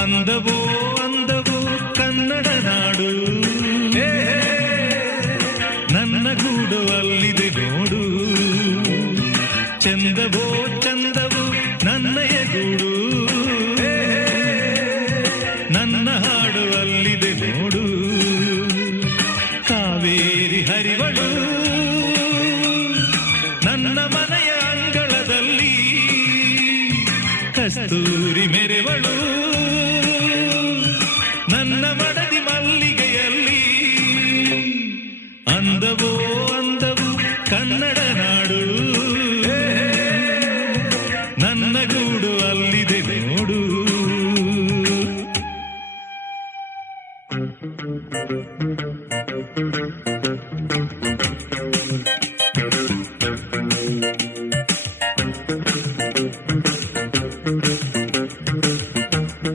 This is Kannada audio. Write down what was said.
ಅಂದವೋ ಅಂದವೋ ಕನ್ನಡ ನಾಡು, ನನ್ನ ಗೂಡು ಅಲ್ಲಿದೆ ನೋಡು. ಚಂದವೋ ಚಂದವೋ ನನ್ನಯ ಗೂಡು, ನನ್ನ ಹಾಡು ಅಲ್ಲಿದೆ ನೋಡು.